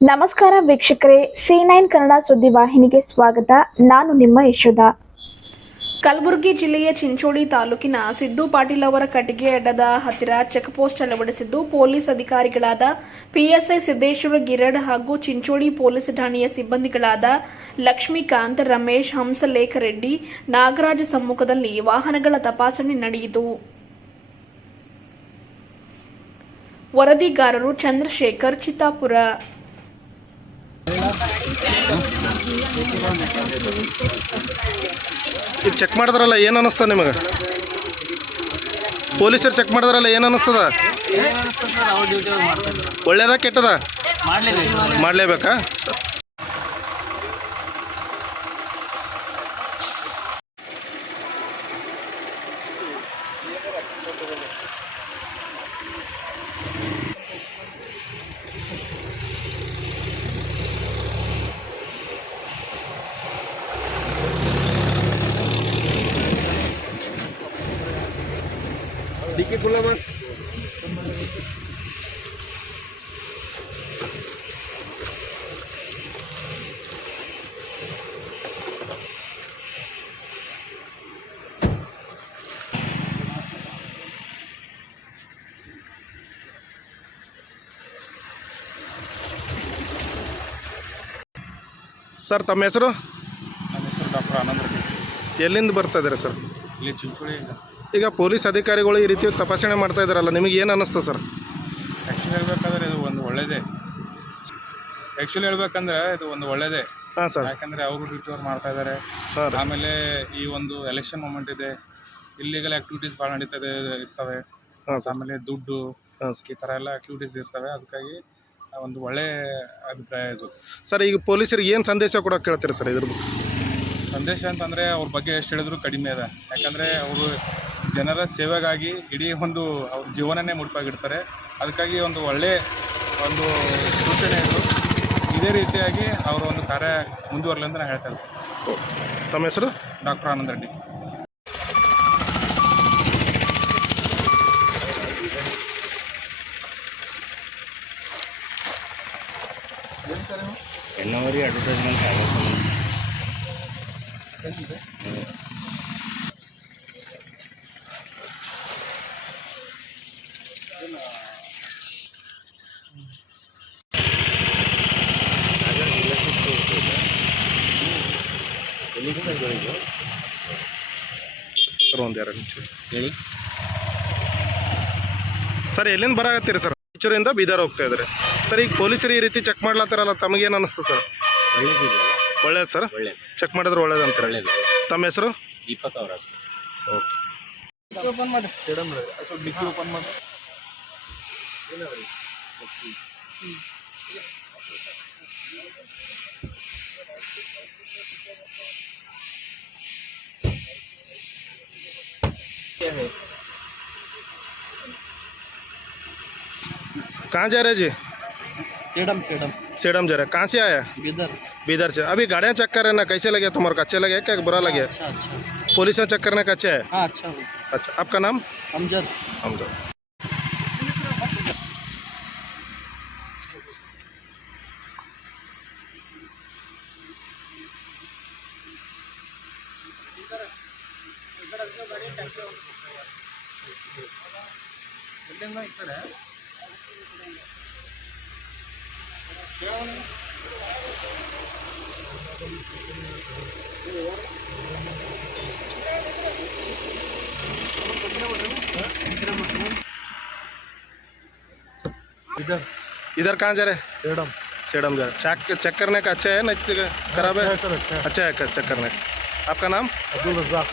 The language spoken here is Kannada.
ನಮಸ್ಕಾರ ವೀಕ್ಷಕರೇ ಸಿ ನೈನ್ ಕನ್ನಡ ಸುದ್ದಿವಾಹಿನಿಗೆ ಸ್ವಾಗತ. ನಾನು ನಿಮ್ಮ ಯಶೋಧ. ಕಲಬುರಗಿ ಜಿಲ್ಲೆಯ ಚಿಂಚೋಳಿ ತಾಲೂಕಿನ ಸಿದ್ದು ಪಾಟೀಲ್ ಅವರ ಕಟ್ಟಿಗೆ ಅಡ್ಡದ ಹತ್ತಿರ ಚೆಕ್ ಪೋಸ್ಟ್ ಅಳವಡಿಸಿದ್ದು ಪೊಲೀಸ್ ಅಧಿಕಾರಿಗಳಾದ ಪಿಎಸ್ಐ ಸಿದ್ದೇಶ್ವರ ಗಿರಡ್ ಹಾಗೂ ಚಿಂಚೋಳಿ ಪೊಲೀಸ್ ಠಾಣೆಯ ಸಿಬ್ಬಂದಿಗಳಾದ ಲಕ್ಷ್ಮೀಕಾಂತ್, ರಮೇಶ್, ಹಂಸಲೇಖ ರೆಡ್ಡಿ ನಾಗರಾಜ್ ಸಮ್ಮುಖದಲ್ಲಿ ವಾಹನಗಳ ತಪಾಸಣೆ ನಡೆಯಿತು. ವರದಿಗಾರರು ಚಂದ್ರಶೇಖರ್ ಚಿತ್ತಾಪುರ. ಈಗ ಚೆಕ್ ಮಾಡಿದ್ರಲ್ಲ ಏನು ಅನ್ನಿಸ್ತದ ನಿಮಗೆ? ಪೊಲೀಸರು ಚೆಕ್ ಮಾಡಿದ್ರಲ್ಲ ಏನು ಅನ್ನಿಸ್ತದ ಒಳ್ಳೇದ ಕೆಟ್ಟದ? ಮಾಡಲೇಬೇಕಾ? ಸರ್ ತಮ್ಮ ಹೆಸರು? ನನ್ನ ಹೆಸರು ಡಾಕ್ಟರ್ ಆನಂದ್ ರೆಡ್ಡಿ. ಎಲ್ಲಿಂದ ಬರ್ತಾ ಇದ್ದಾರೆ ಸರ್ ಇಲ್ಲಿ ಚಿಂಚೋಳಿಯಿಂದ ಈಗ ಪೊಲೀಸ್ ಅಧಿಕಾರಿಗಳು ಈ ರೀತಿ ತಪಾಸಣೆ ಮಾಡ್ತಾ ಇದ್ದಾರಲ್ಲ ನಿಮಗೆ ಏನು ಅನ್ನಿಸ್ತದೆ ಸರ್? ಆ್ಯಕ್ಚುಲಿ ಹೇಳ್ಬೇಕಾದ್ರೆ ಇದು ಒಂದು ಒಳ್ಳೆಯದೇ ಆ್ಯಕ್ಚುಲಿ ಹೇಳ್ಬೇಕಂದ್ರೆ ಇದು ಒಂದು ಒಳ್ಳೆಯದೇ ಹಾಂ ಸರ್. ಯಾಕಂದರೆ ಅವರು ಡ್ಯೂಟಿ ಅವ್ರು ಮಾಡ್ತಾ ಇದ್ದಾರೆ ಸರ್ ಆಮೇಲೆ ಈ ಒಂದು ಎಲೆಕ್ಷನ್ ಮೂಮೆಂಟ್ ಇದೆ. ಇಲ್ಲಿಗಲ್ ಆ್ಯಕ್ಟಿವಿಟೀಸ್ ಭಾಳ ನಡೀತದೆ ಇರ್ತವೆ. ಆಮೇಲೆ ದುಡ್ಡು ಈ ಥರ ಎಲ್ಲ ಆ್ಯಕ್ಟಿವಿಟೀಸ್ ಇರ್ತವೆ. ಅದಕ್ಕಾಗಿ ಒಂದು ಒಳ್ಳೆಯ ಅಭಿಪ್ರಾಯ ಇದು. ಸರ್ ಈಗ ಪೊಲೀಸರಿಗೆ ಏನು ಸಂದೇಶ ಕೊಡೋಕೆ ಕೇಳ್ತೀರಿ ಸರ್ ಇದ್ರ ಬಗ್ಗೆ? ಸಂದೇಶ ಅಂತಂದರೆ ಅವ್ರ ಬಗ್ಗೆ ಎಷ್ಟು ಹೇಳಿದ್ರು ಕಡಿಮೆ ಇದೆ ಯಾಕಂದರೆ ಅವರು ಜನರ ಸೇವೆಗಾಗಿ ಇಡೀ ಒಂದು ಅವ್ರ ಜೀವನನೇ ಮುಡಿಪಾಗಿಡ್ತಾರೆ. ಅದಕ್ಕಾಗಿ ಒಂದು ಒಳ್ಳೆ ಒಂದು ಸೂಚನೆ ಇದು. ಇದೇ ರೀತಿಯಾಗಿ ಅವರ ಒಂದು ಕಾರ್ಯ ಮುಂದುವರಲಿ ಅಂತ ನಾನು ಹೇಳ್ತಾ ಇದ್ದೀನಿ ತಮ್ಮ ಹೆಸರು? ಡಾಕ್ಟರ್ ಆನಂದ್ ರೆಡ್ಡಿ. ಎನ್ನವರಿ ಅಡ್ವರ್ಟೈಸ್ಮೆಂಟ್ ಸರ್ ಒಂದು ಎರಡು ನಿಮಿಷ. ಹೇಳಿ. ಸರ್ ಎಲ್ಲಿಂದ ಬರಾಕತ್ತೀರಿ ಸರ್? ರಾಯಚೂರಿಂದ ಬೀದರ್ ಹೋಗ್ತಾ ಇದ್ದಾರೆ. ಸರ್ ಈಗ ಪೊಲೀಸರು ಈ ರೀತಿ ಚೆಕ್ ಮಾಡ್ಲತ್ತಾರಲ್ಲ ತಮಗೇನು ಅನ್ನಿಸ್ತದೆ ಸರ್? ಒಳ್ಳೇದು ಸರ್ ಒಳ್ಳೇದು ಚೆಕ್ ಮಾಡಿದ್ರೆ ಒಳ್ಳೇದು ಅಂತಾರೆ ಒಳ್ಳೇದು ತಮ್ಮ ಹೆಸರು ದೀಪಕ್ ಅವರ कहाँ जा रहे जी सेडम सेडम सेडम जा रहे कहाँ से आया बिदर बीदर से। अभी गाड़ियाँ चेक कर रहे ना कैसे लगे? तुम्हारे को अच्छे लगे क्या? बुरा लगे? अच्छा अच्छा। पुलिस ने चेक करने का अच्छा है? हाँ अच्छा हो। अच्छा आपका नाम? अमजद। हमदो इधर। इधर कहाँ जा रहे? सेडम। सेडम जा रहे। चेक चेक करने का अच्छा है ना? खराब है? अच्छा है चेक करने। का आपका नाम? अब्दुल रजाक